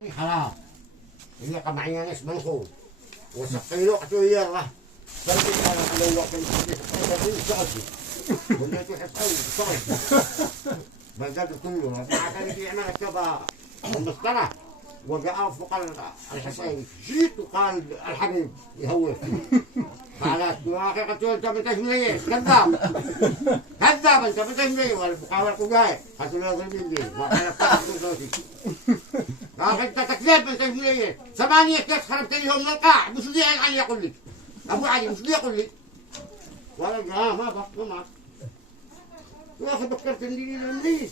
خلاص هي قمعية ناس منخول وسقي له قتلوا يلا قلت انا لو وقت اشتغلت وليت يحصل اشتغلت بدأت كله ما كان يعمل كذا المسطرة وجاء فوق الحصين جيت وقال الحبيب يهوف قالت يا اخي قلت له انت بنتش مني كذاب كذاب انت بنتش مني والمقاول قجاي قلت له يا زلمه ما انا فاهم صوتي يا اخي انت تكذب بنتش مني 8 كيس خربت لي من القاع مش لي علي يقول لي ابو علي مش لي يقول لي ولا ما بقى معك يا اخي بكرتني للمدير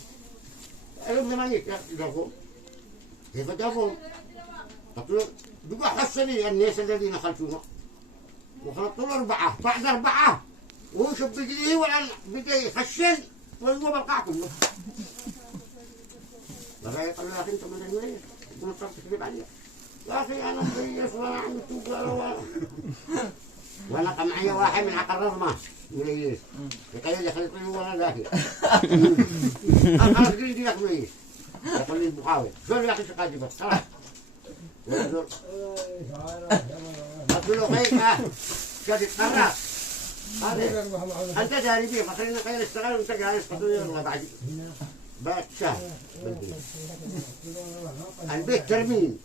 اليوم 8 كيس كيف جابهم؟ قلت له بقى حسني الناس الذين خلفونا وخلطت له 4 بعد 4 وهو شوف بيجي ولا بدا يخشن وهو بالقاع كله. لغاية قال له يا اخي انت من وين؟ قلت له تكذب علي. يا اخي انا مكيف وانا عم توقع وانا قمعيه واحد من عقل رضمه مليس يقول لي خليط لي وانا ذاكر. خلاص قلت لك مليس يقول لي المقاول شو يا اخي شقادي بس خلاص. قلت له خير شادي قرر انت داري بيه فخلينا خير اشتغل وانت جالس قلت له يلا بعد بات شهر بالبيت البيت ترميم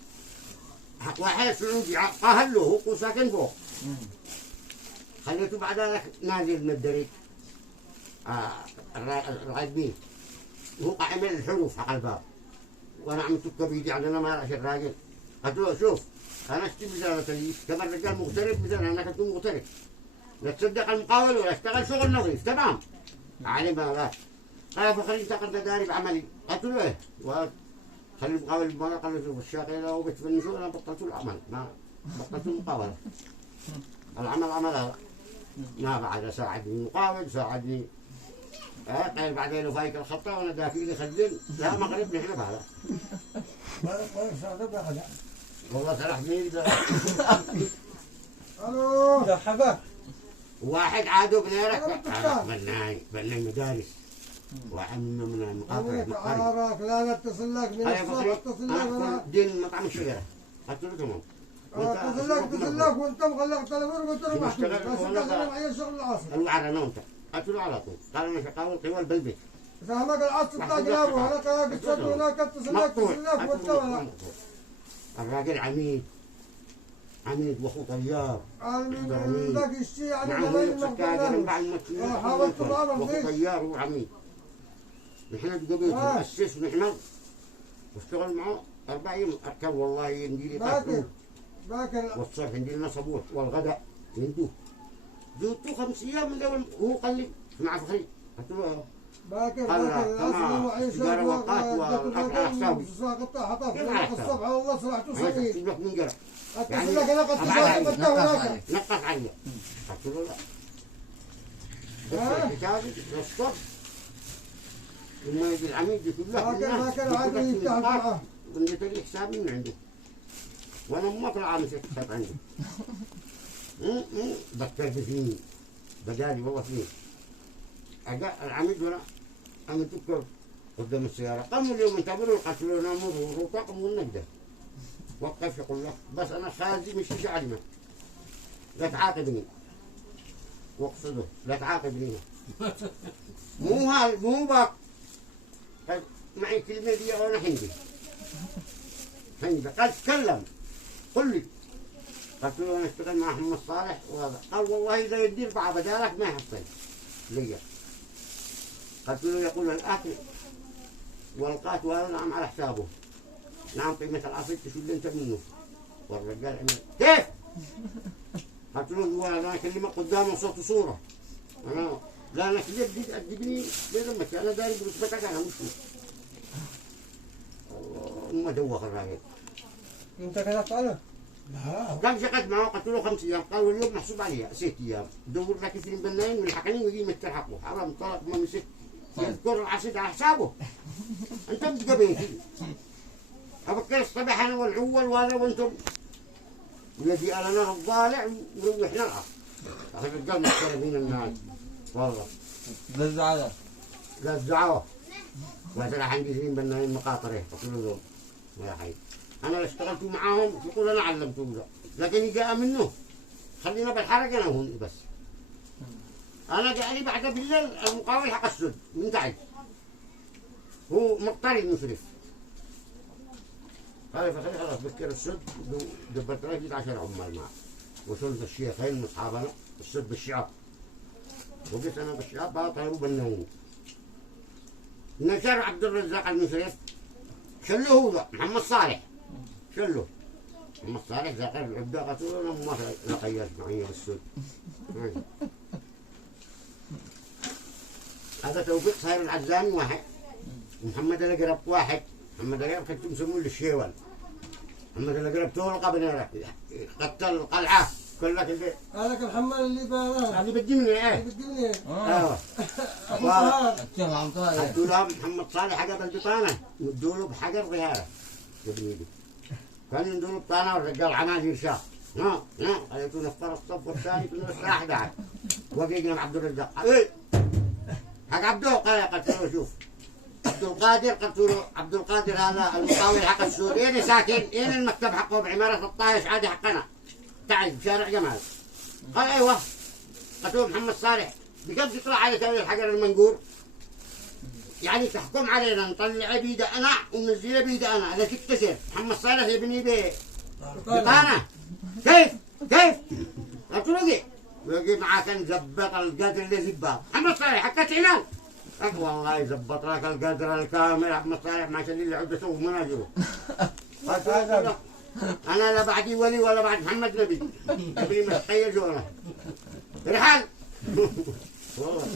واحد سعودي قاهر له هو ساكن فوق خليته بعد ذلك نازل من الدريك الغايبين وهو قاعد يعمل الحروف حق الباب وانا عم تبكى بيدي عندنا ما راح الراجل قلت له شوف انا اشتري ميزانة لي كما الرجال مغترب ميزانة انا كنت مغترب لا تصدق المقاول ولا اشتغل شغل نظيف تمام علي ما لا قال فخلي انت قد داري بعملي قلت له ايه خلي المقاول المرة قال له شوف الشاغل لو بتفنشوا انا بطلت العمل ما بطلت المقاولة العمل عملها ما بعد ساعدني المقاول ساعدني قال بعدين وفايك الخطة وانا دافي لي خدين لا مغرب نحن بهذا والله سرح مين الو يا حبا واحد عادوا بنيرك بناي مدارس واحد من المقاطع تعارك لا نتصل لك من الصبح اتصل لك انا دين مطعم الشجرة قلت له تمام اتصل لك وانت مغلق تليفون قلت له محمود بس انت خلي معي شغل العصر الوعر انا وانت قلت له على طول قال انا شقاوي طوال بالبيت فهمك العصر تلاقي جابه هناك قصد هناك اتصل لك وانت الراجل عميد واخوه طيار عميد ذاك الشيء يعني حاولت واخوه طيار وعميد نحن بقبيل مؤسس ونحن واشتغل معه 4 ايام اركب والله ينديلي قاتل والصبح ينديلي لنا صبوح والغداء يندوه زودته 5 ايام من اول هو قال لي مع فخري قلت له باكر تمام سيجاره وقات والاكل على حسابي الصبح والله صلحته صغير سيبك من جرى اتصل لك انا قد نقص علي قلت له لا كتابي للصبح لما يجي العميد يقول له باكر عادي يفتح معه ونجيت لي حسابي من عنده وانا ما طلع مسك حساب عنده ذكرت فيني بدالي والله فيه أجا العميد ولا أنا تذكر قدام السيارة قاموا اليوم انتظروا قتلونا مرور وطاقم والنجدة وقف يقول لك بس أنا خازي مش في علمه لا تعاقبني واقصده لا تعاقبني مو باك معي كلمة دي وأنا حندي قال تكلم قل لي قلت له أنا اشتغل مع محمد صالح وهذا قال والله إذا يدي 4 بدالك ما يحصل ليا قلت له يقول الأكل والقات وهذا نعم على حسابه نعم قيمة العصير تشو اللي انت منه والرجال عمل كيف؟ قلت له انا اكلمك قدامه صوت وصورة انا لا انا كذب دي تأدبني لذمك انا داري برتبتك انا مش ما دوخ الراجل انت كذبت عليه؟ لا كم شقت معه قلت له 5 ايام قالوا اليوم محسوب عليها 6 ايام دور لك 2 بناين والحقنين ويجي متلحقوا حرام طلق ما مسك يذكر العصيد على حسابه انت بتقبيتي افكر الصبح انا والعول وانا وانتم والذي انا الضالع وروحنا العصر اخي الرجال محترمين الناس والله لا الزعاوه وهذا عندي 2 بناين مقاطره قلت له ما حي انا اللي اشتغلت معاهم يقول انا علمتهم له، لكن جاء منه خلينا بالحركه انا هون بس. انا جاء لي بعد بالليل المقاول حق السد من تعب، هو مقتري مشرف. قال فخلي خلاص بكر السد دبرت له جيت 10 عمال معه، وصلت الشيخين من اصحابنا السد بالشعب، وقلت انا بالشعب باطل وبنوم. نشر عبد الرزاق المشرف شلوه هو محمد صالح، شلوه محمد صالح ذاكر العبده قتلوا انا ما لقيت معي بالسد. هذا توفيق صاير العزامي واحد، ومحمد الأقرب واحد. محمد الأقرب كنتم تسموه الشيوال. محمد الأقرب تولقى بنيره قتل القلعة كلها اللي هذاك محمد اللي بناه اللي بالجمنة اللي بالدنيا. ايوه ابو سهار ادوا لهم محمد صالح حجر البطانة ودوا له بحجر ظهاره بنيدي. كانوا يدوا له بطانة والرجال عمال يرشاق. خليتونا نفطر الصف والثاني كنا الساعة 11 وقينا عبد الرزاق. ايه حق عبده قلت له شوف عبد القادر، قلت له عبد القادر هذا المقاول حق السود، اين ساكن؟ اين المكتب حقه بعمارة 16 عادي حقنا تعال بشارع جمال. قال ايوه. قلت له محمد صالح بكم تطلع على تسوي الحجر المنقور؟ يعني تحكم علينا نطلع بيد انا وننزله بيد انا، اذا تكتسر محمد صالح يبني به بطانه كيف؟ قلت له قي ويجي معاه كان زبط القدر اللي زباط محمد صالح حكت اعلان. والله يزبط لك القدر الكامل محمد صالح ما شاء الله عدته ومناجره. قلت له انا لا بعدي ولي ولا بعد محمد نبي، نبي متخيل جونا رحال والله.